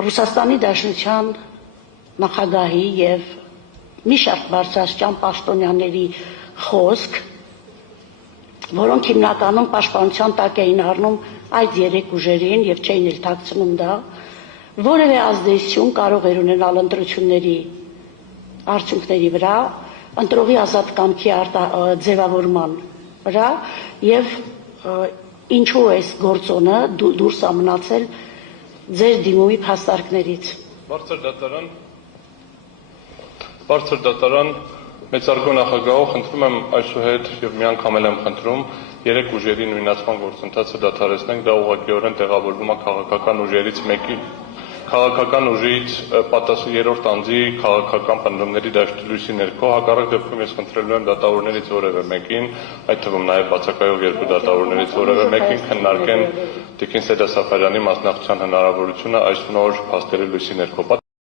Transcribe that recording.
Ռուսաստանի Դաշնության նախագահի եւ մի շարք բարձրաստիճան պաշտոնյաների խոսք, որոնք հիմնականում պաշտպանության տակ էին առնում այդ երեք ուժերին եւ չէին էլ թաքցնում դա, որևէ ազդեցություն կարող էր ունենալ ընտրությունների արդյունքների վրա, ընտրողի ազատ կամքի ձևավորման վրա եւ ինչու այս գործոնը դուրս է մնացել ձեր դիմումի փաստարկներից։ Բարձր դատարան մեծարգո նախագահով խնդրում եմ այսուհետ եւ մի անգամ եմ խնդրում երեք ուժերի նույնացման գործընթացը դադարեցնենք, դա ուղղակիորեն տեղավորվում է քաղաքական ուժերից մեկի քաղաքական ուժից երրորդ անձի քաղաքական պնդումների դաշտի լույսի ներքո, հակառակ դեպքում ես խնդրելու եմ դատավորներից որևէ մեկին, այդ թվում նաև բացակայող երկու դատավորներից որևէ մեկին քննարկեն Տիկին Սեդա Սաֆարյանի մասնակցության հնարավորությունը այս նոր փաստերի լույսի ներքո։